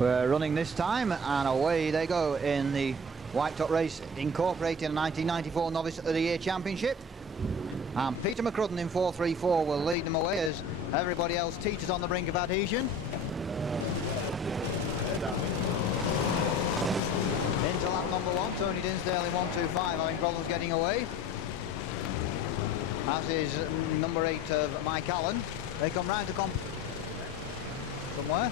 We're running this time, and away they go in the White Top Race incorporated in 1994 Novice of the Year Championship. And Peter McCrudden in 4.34 will lead them away as everybody else teeters on the brink of adhesion. Into lap number 1, Tony Dinsdale in 1.25 having problems getting away. As is number 8 of Mike Allen. They come round to somewhere.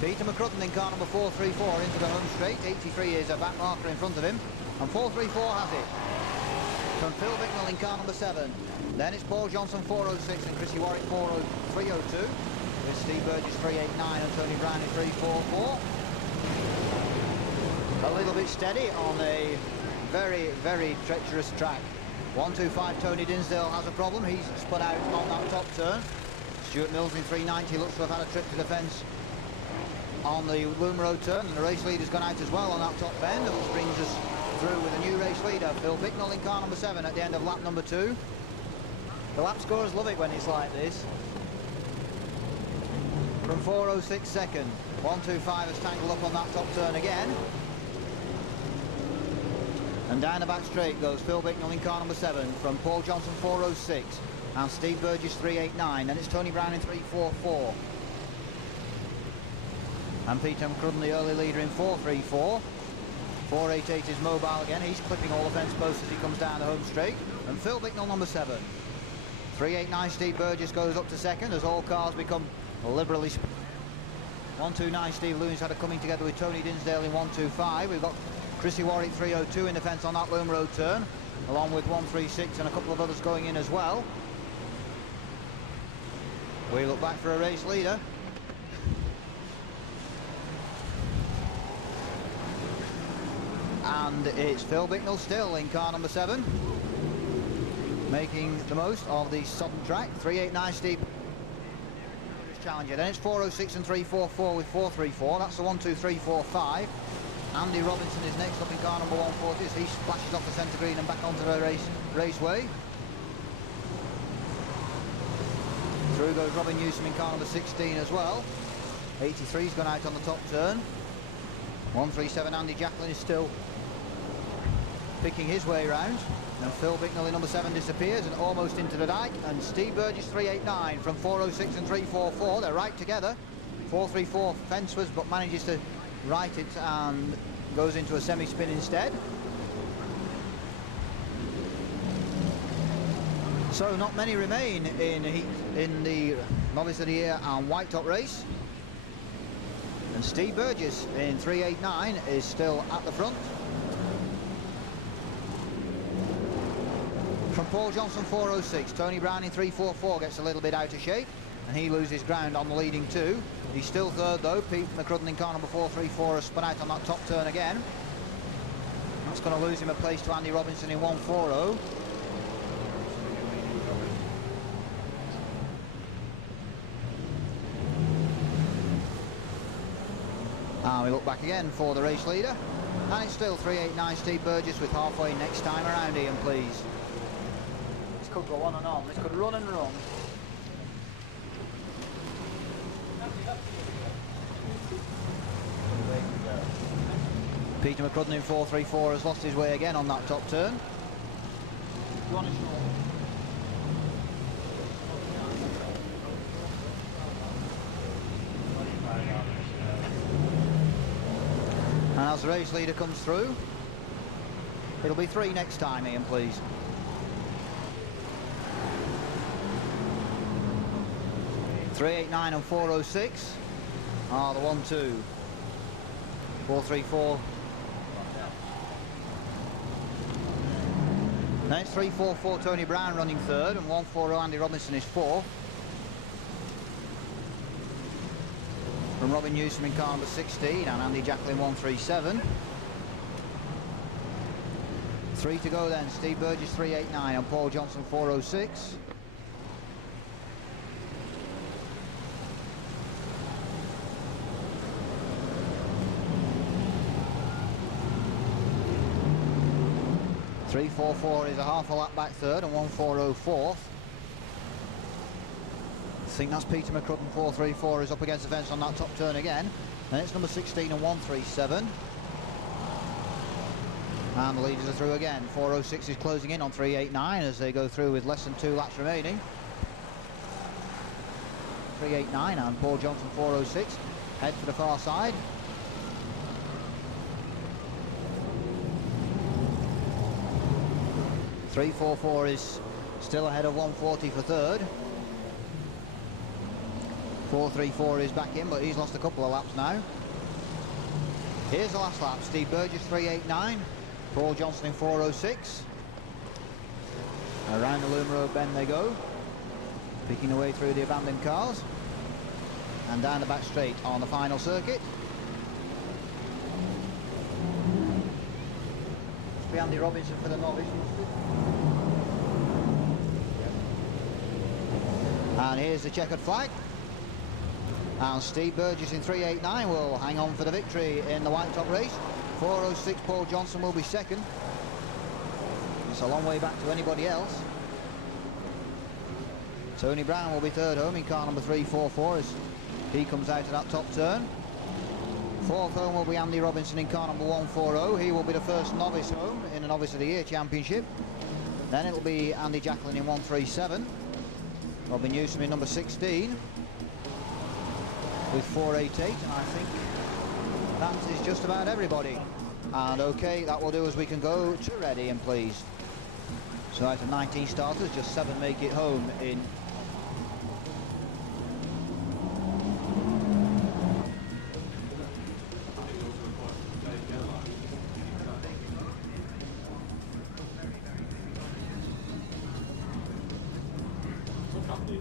Peter McCrudden in car number 4.34 into the home straight. 83 is a back marker in front of him. And 4.34 has it. From Phil Bicknell in car number 7. Then it's Paul Johnson 4.06 and Chrissy Warwick 3.02. With Steve Burgess 3.89 and Tony Brown in 3.44. A little bit steady on a very, very treacherous track. 1.25 Tony Dinsdale has a problem. He's spun out on that top turn. Stuart Mills in 3.90 looks to have had a trip to the fence on the Loom Road turn, and the race leader's gone out as well on that top bend, which brings us through with a new race leader, Phil Bicknell in car number 7 at the end of lap number 2. The lap scorers love it when it's like this. From 4.06 second, 1.25 has tangled up on that top turn again. And down the back straight goes Phil Bicknell in car number 7 from Paul Johnson 4.06 and Steve Burgess 3.89. Then it's Tony Brown in 3.44. And Peter McCrudden, the early leader, in 4.34. 4.88 is mobile again. He's clipping all the fence posts as he comes down the home straight. And Phil Bicknell number 7. 3.89 Steve Burgess goes up to second as all cars become liberally 1.29 Steve Lewis had a coming together with Tony Dinsdale in 1.25. We've got Chrissy Warwick 3.02 in defence on that Loom Road turn, along with 1.36 and a couple of others going in as well. We look back for a race leader. And it's Phil Bicknell still in car number 7, making the most of the sodden track. 3.89 Steve Challenger. Then it's 4.06 and 3.44 with 4.34. That's the 1.2345. Andy Robinson is next up in car number 140 as he splashes off the centre green and back onto the raceway. Through goes Robin Newsom in car number 16 as well. 83's gone out on the top turn. 1.37 Andy Jacklin is still picking his way round. And Phil Bicknell in number 7 disappears and almost into the dike. And Steve Burgess 3.89 from 4.06 and 3.44. They're right together. 4.34 Fencewards, but manages to right it and goes into a semi-spin instead. So not many remain in the Novice of the Year and White Top race. And Steve Burgess in 3.89 is still at the front. From Paul Johnson 4.06, Tony Brown in 3.44 gets a little bit out of shape and he loses ground on the leading 2. He's still third though. Pete McCrudden in car number 4.34 has spun out on that top turn again. That's going to lose him a place to Andy Robinson in 1.40. And we look back again for the race leader. And it's still 3.89 Steve Burgess with halfway next time around, Ian, please. This could go on and on. This could run and run. Peter McCrudden in 4.34 has lost his way again on that top turn. And as the race leader comes through, it'll be 3 next time, Ian, please. .389 and 4.06 are the 1-2. 4.34. Then it's 3.44 Tony Brown running third and 1.40 Andy Robinson is 4th. From Robin Newsom in car number 16 and Andy Jacklin 1.37. 3 to go then. Steve Burgess 3.89 and Paul Johnson 4.06. .344 is a half a lap back third and 1.40 fourth. I think that's Peter McCrudden 4.34 is up against the fence on that top turn again. Then it's number 16 and 137. And the leaders are through again. 406 is closing in on 389 as they go through with less than 2 laps remaining. 389 and Paul Johnson 406. Head for the far side. .344 is still ahead of 140 for third. 434 is back in, but he's lost a couple of laps now. Here's the last lap. Steve Burgess 389. Paul Johnson in 406. Around the Loom Road bend they go, picking their way through the abandoned cars and down the back straight on the final circuit. Must be Andy Robinson for the Novice. And here's the checkered flag. And Steve Burgess in 389 will hang on for the victory in the white top race. 406 Paul Johnson will be second. It's a long way back to anybody else. Tony Brown will be third home in car number 344 as he comes out of that top turn. Fourth home will be Andy Robinson in car number 140. He will be the first novice home in the Novice of the Year Championship. Then it'll be Andy Jacklin in 137. Robin Newsom in number 16 with 488, and I think that is just about everybody. And okay, that will do as we can go to ready and please. So out of 19 starters, just 7 make it home in Company,